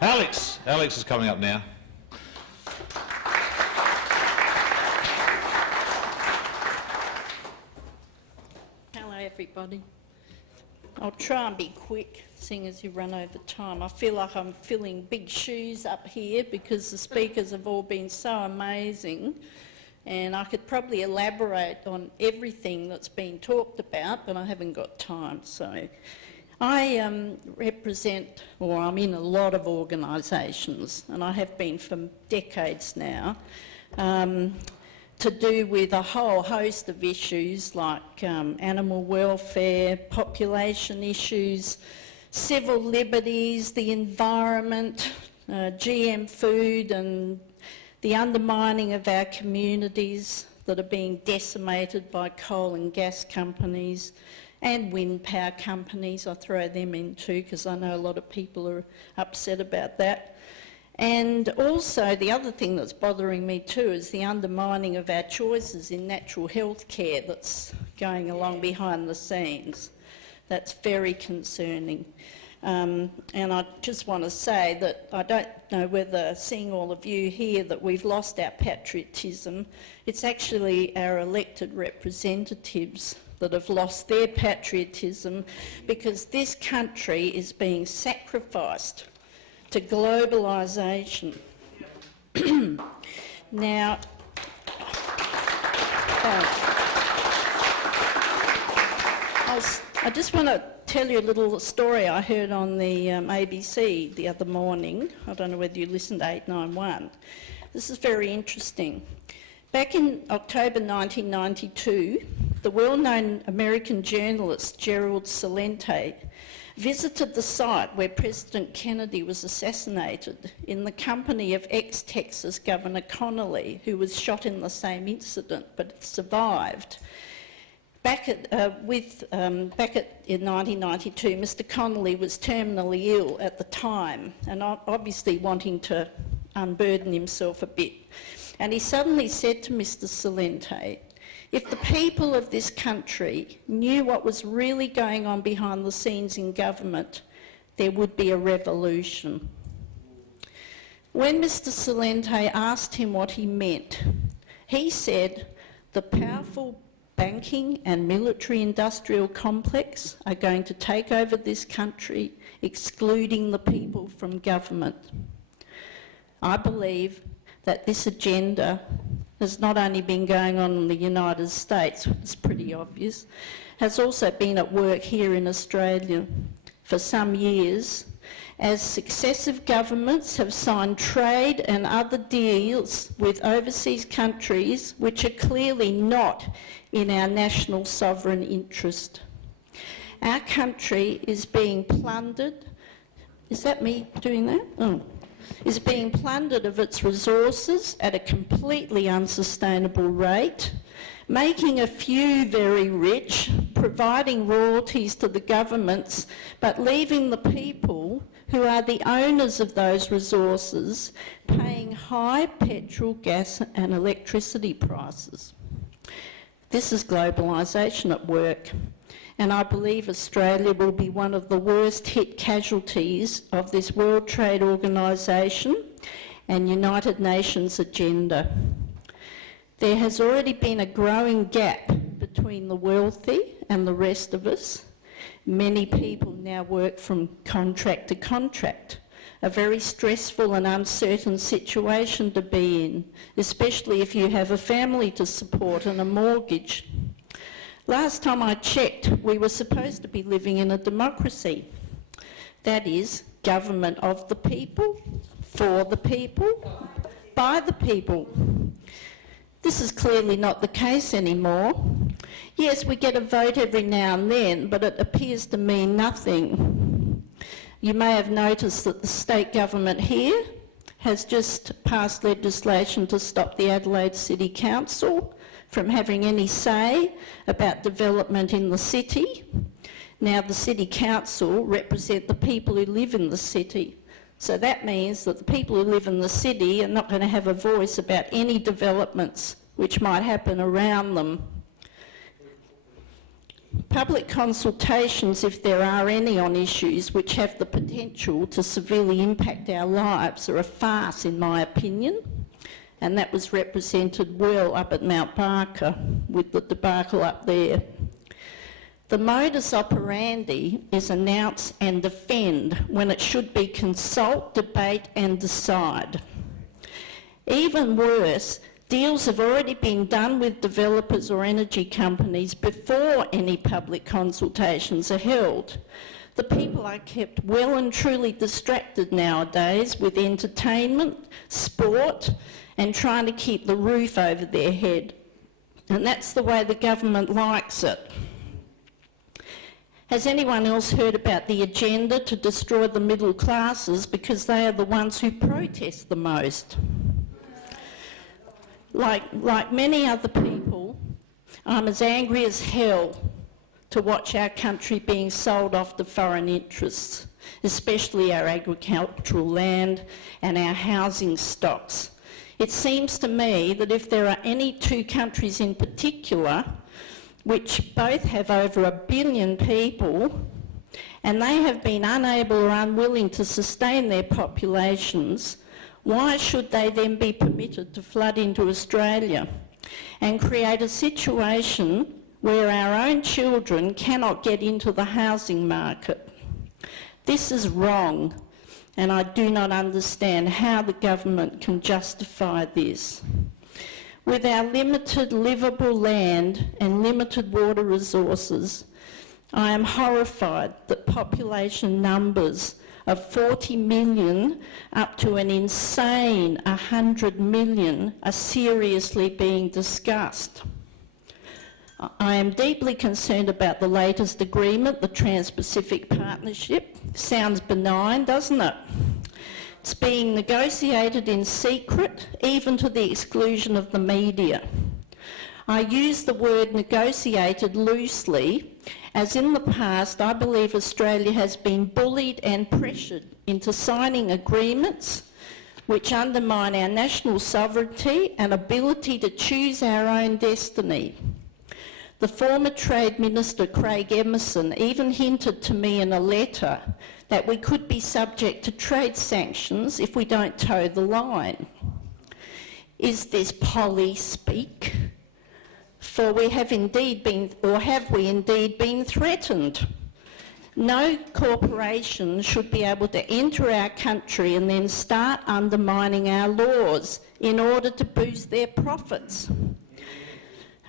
Alex is coming up now. Hello everybody. I'll try and be quick, seeing as you run over time. I feel like I'm filling big shoes up here because the speakers have all been so amazing, and I could probably elaborate on everything that's been talked about, but I haven't got time. So I represent, or I'm in a lot of organisations, and I have been for decades now, to do with a whole host of issues like animal welfare, population issues, civil liberties, the environment, GM food, and the undermining of our communities that are being decimated by coal and gas companies and wind power companies. I throw them in too because I know a lot of people are upset about that. And also the other thing that's bothering me too is the undermining of our choices in natural health care that's going along behind the scenes. That's very concerning. And I just want to say that I don't know whether, seeing all of you here, that we've lost our patriotism. It's actually our elected representatives that have lost their patriotism because this country is being sacrificed to globalisation. Now, I just want to tell you a little story I heard on the ABC the other morning. I don't know whether you listened to 891. This is very interesting. Back in October 1992, the well-known American journalist Gerald Celente visited the site where President Kennedy was assassinated in the company of ex-Texas Governor Connolly, who was shot in the same incident but survived. Back in 1992, Mr Connolly was terminally ill at the time and obviously wanting to unburden himself a bit. And he suddenly said to Mr Celente, if the people of this country knew what was really going on behind the scenes in government, there would be a revolution. When Mr Celente asked him what he meant, he said the powerful banking and military-industrial complex are going to take over this country, excluding the people from government. I believe that this agenda has not only been going on in the United States, it's pretty obvious, has also been at work here in Australia for some years, as successive governments have signed trade and other deals with overseas countries which are clearly not in our national sovereign interest. Our country is being plundered. Is that me doing that? Oh. Is being plundered of its resources at a completely unsustainable rate, making a few very rich, providing royalties to the governments, but leaving the people who are the owners of those resources paying high petrol, gas and electricity prices. This is globalisation at work, and I believe Australia will be one of the worst hit casualties of this World Trade Organisation and United Nations agenda. There has already been a growing gap between the wealthy and the rest of us. Many people now work from contract to contract, a very stressful and uncertain situation to be in, especially if you have a family to support and a mortgage. Last time I checked, we were supposed to be living in a democracy. That is, government of the people, for the people, by the people. This is clearly not the case anymore. Yes, we get a vote every now and then, but it appears to mean nothing. You may have noticed that the state government here has just passed legislation to stop the Adelaide City Council from having any say about development in the city. Now the City Council represent the people who live in the city. So that means that the people who live in the city are not going to have a voice about any developments which might happen around them. Public consultations, if there are any on issues which have the potential to severely impact our lives, are a farce in my opinion, and that was represented well up at Mount Barker with the debacle up there. The modus operandi is announce and defend when it should be consult, debate and decide. Even worse, deals have already been done with developers or energy companies before any public consultations are held. The people are kept well and truly distracted nowadays with entertainment, sport, and trying to keep the roof over their head. And that's the way the government likes it. Has anyone else heard about the agenda to destroy the middle classes because they are the ones who protest the most? Like many other people, I'm as angry as hell to watch our country being sold off to foreign interests, especially our agricultural land and our housing stocks. It seems to me that if there are any two countries in particular which both have over 1 billion people and they have been unable or unwilling to sustain their populations, why should they then be permitted to flood into Australia and create a situation where our own children cannot get into the housing market? This is wrong, and I do not understand how the government can justify this. With our limited livable land and limited water resources, I am horrified that population numbers of 40 million up to an insane 100 million are seriously being discussed. I am deeply concerned about the latest agreement, the Trans-Pacific Partnership. Sounds benign, doesn't it? It's being negotiated in secret, even to the exclusion of the media. I use the word negotiated loosely, as in the past I believe Australia has been bullied and pressured into signing agreements which undermine our national sovereignty and ability to choose our own destiny. The former Trade Minister Craig Emerson even hinted to me in a letter that we could be subject to trade sanctions if we don't toe the line. Is this Polly speak? For we have indeed been, or have we indeed been threatened? No corporation should be able to enter our country and then start undermining our laws in order to boost their profits.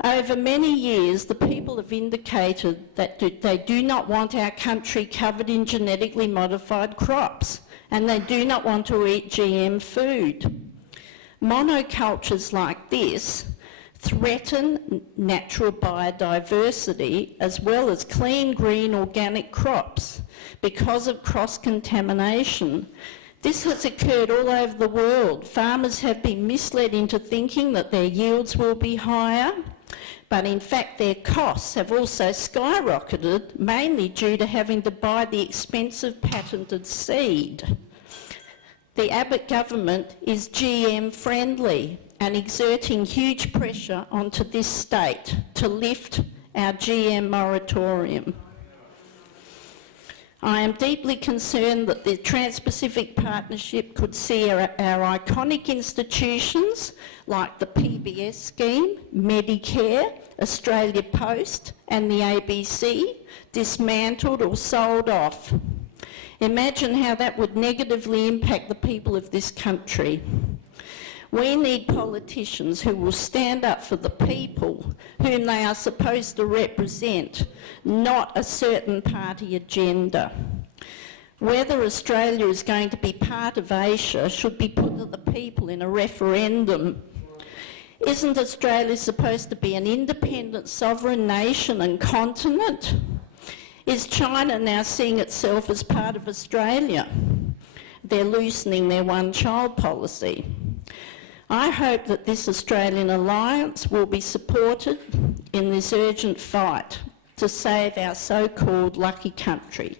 Over many years, the people have indicated that they do not want our country covered in genetically modified crops, and they do not want to eat GM food. Monocultures like this threaten natural biodiversity as well as clean, green, organic crops because of cross-contamination. This has occurred all over the world. Farmers have been misled into thinking that their yields will be higher, but in fact their costs have also skyrocketed, mainly due to having to buy the expensive patented seed. The Abbott government is GM friendly and exerting huge pressure onto this state to lift our GM moratorium. I am deeply concerned that the Trans-Pacific Partnership could see our iconic institutions like the PBS scheme, Medicare, Australia Post and the ABC dismantled or sold off. Imagine how that would negatively impact the people of this country. We need politicians who will stand up for the people whom they are supposed to represent, not a certain party agenda. Whether Australia is going to be part of Asia should be put to the people in a referendum. Isn't Australia supposed to be an independent sovereign nation and continent? Is China now seeing itself as part of Australia? They're loosening their one-child policy. I hope that this Australian alliance will be supported in this urgent fight to save our so-called lucky country.